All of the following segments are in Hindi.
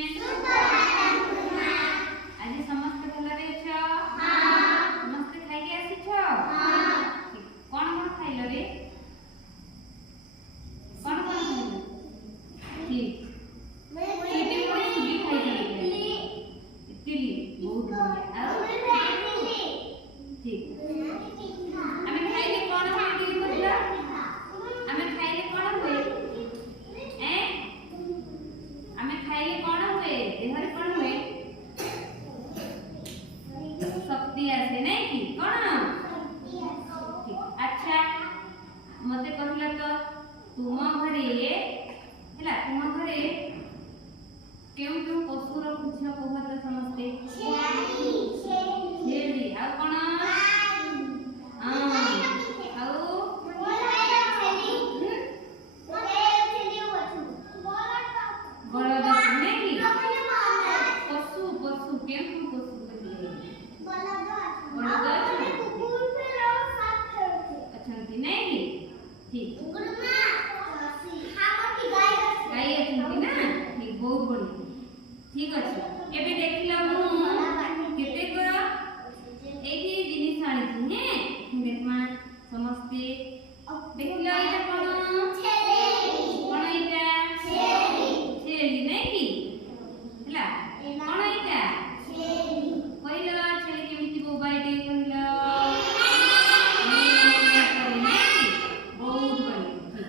आज समस्त भलरे छ समस्त खाई के आसी छ कोन कोन खाइलो रे कोन कोन खाइलो ठीक इडली कोन सुजी खाइलो इडली बहुत बढ़िया ठीक हमें खाइले कोन इडली बोलला हमें खाइले कोन हुए हमें खाइले कोन हुए देहरे कोन हुए शक्ति आसे नहीं कि कोन अच्छा मते कहला तो तुम घरे हैला तुम घरे केउ केउ पशु रखुछ कहत समस्ते छेली आ कोन ठीक अच्छे एबे देखिला मु केते को एठी जिनिस आनी छी हे देखमा समस्ते देखिला एटा कोन छेली कोन एटा छेली नहीं की हला कोन एटा छेली पहिला छेली केमिति मोबाइल कहला बहुत बढ़िया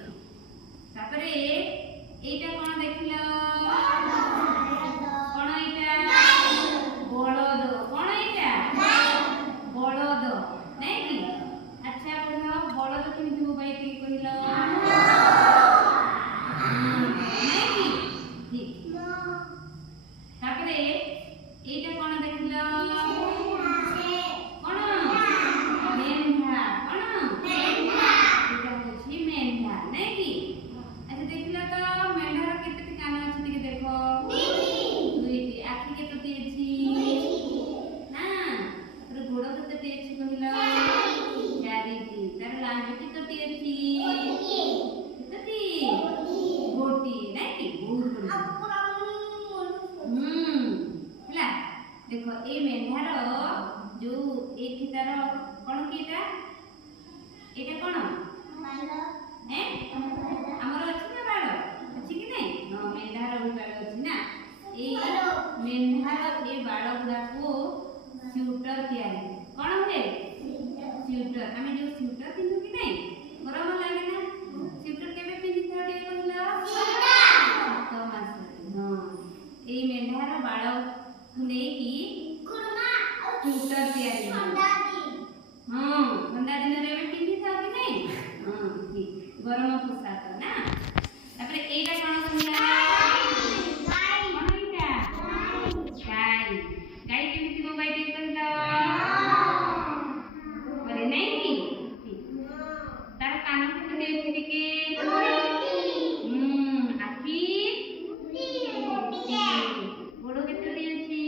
तापरे एटा कोन देखिला देखो ए मेंढार जो एक तार कोन कीटा एटा कोन बाल हैं हमर अछि ना बाल अछि कि नै हां मेंढार भी बाल अछि ना ए मेंढार ए बाल गुडा को स्वेटर तयारी कोन होए स्वेटर हमें जो स्वेटर पिन्हु कि नै गरम लागे ना स्वेटर केबे पिन्हि थाडे कहला 7 मास हां ए मेंढार बाल नेकी स्वेटर तयारी हां ठंडा दिन रे पिन्हि था कि नै हां ठीक गरम पोशाक ना तापर एटा कोन कहला गाय कोन एटा गाय गाय केमिति मोबाइल कहला अरे नै की तार कान केते देछि के आखी गोड़ो केते देछि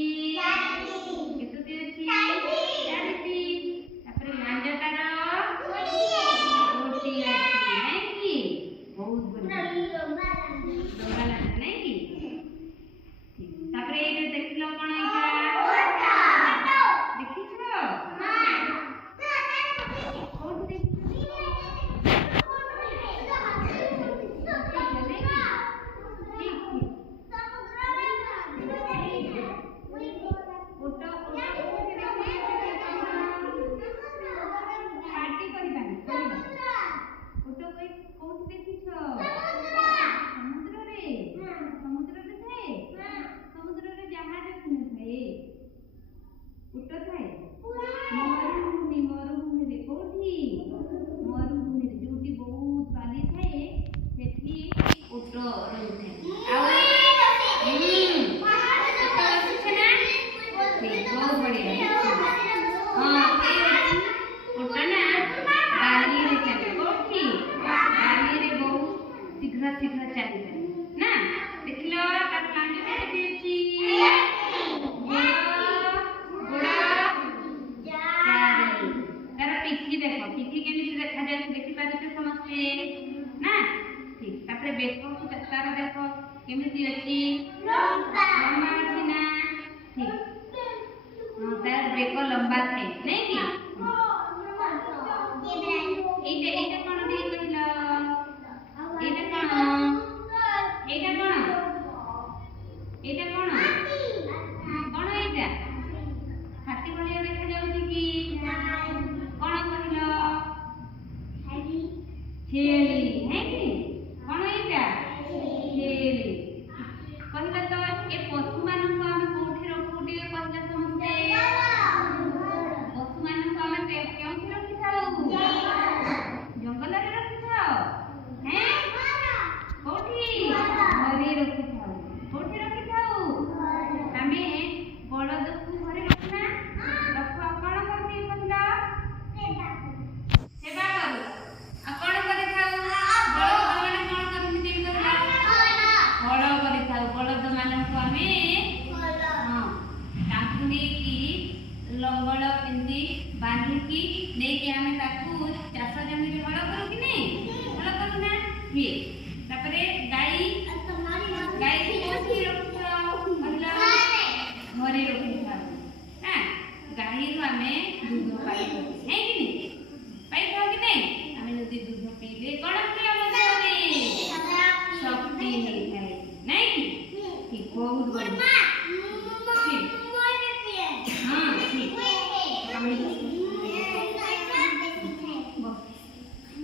बेक तार देख केमिति अछि लंबा ଲମ୍ବା ଥାଏ ନାଇଁ କି ଏଇଟା କଣ ଟିକେ କହିଲ ଏଇଟା କଣ ଏଇଟା କଣ କଣ ଏଇଟା ହାତୀ ଭଳିଆ ଦେଖାଯାଉଛି କି କଣ କହିଲ ଛେଳି ନାଇଁ କି କଣ ଏଇଟା ଛେଳି କହିଲ ତ ଏ ପଶୁମାନଙ୍କୁ ଆମେ କୋଉଠି ରଖୁ ଟିକେ କହିଲ ସମସ୍ତେ ପଶୁମାନଙ୍କୁ ଆମେ କେଉଁଠି ରଖିଥାଉ ଜଙ୍ଗଲରେ ରଖିଥାଉ କୋଉଠି ଘରେ ରଖିଥାଉ କୋଉଠି ରଖିଥାଉ ଆମେ ବଳଦକୁ ଘରେ ରଖୁନା ରଖ କଣ କରୁଛି କହିଲ ସେବା କରୁ ଆଉ କଣ କରିଥାଉ ବଳଦ ମାନେ କଣ କରନ୍ତି ହଳ କରିଥାଉ ବଳଦ ମାନଙ୍କୁ ଆମେ ତାଙ୍କୁ ନେଇକି ଲଙ୍ଗଳ ଏମିତି ବାନ୍ଧିକି ନେଇକି ଆମେ ତାକୁ ଚାଷ ଜମିରେ ହଳ କରୁ କି ନାଇଁ ହଳ କରୁନା ହୁଏ ତାପରେ ଗାଈକୁ କୋଉଠି ରଖିଥାଉ ଘରେ ରଖିଥାଉ ଗାଈରୁ ଆମେ ଦୁଧ ପାଇଥାଉ ନାଇଁ କି ପାଇଥାଉ କି ନାଇଁ ଆମେ ଯଦି ଦୁଧ ପିଇଲେ କଣ ହୁଏ ଆମ ଦେହରେ ଶକ୍ତି ହେଇଥାଏ ନାଇଁ କି ଠିକ ବହୁତ ବଢିଆ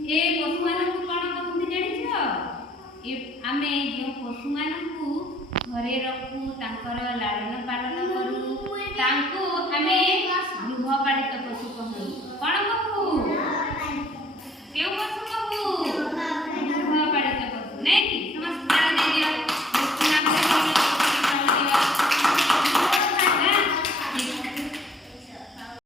ଏ ପଶୁମାନଙ୍କୁ କଣ କହନ୍ତି ଜାଣିଛ ଆମେ ଯେଉଁ ପଶୁମାନଙ୍କୁ ଘରେ ରଖୁ ତାଙ୍କର ଲାଳନ ପାଳନ କରୁ ତାଙ୍କୁ ଆମେ ଗୃହପାଳିତ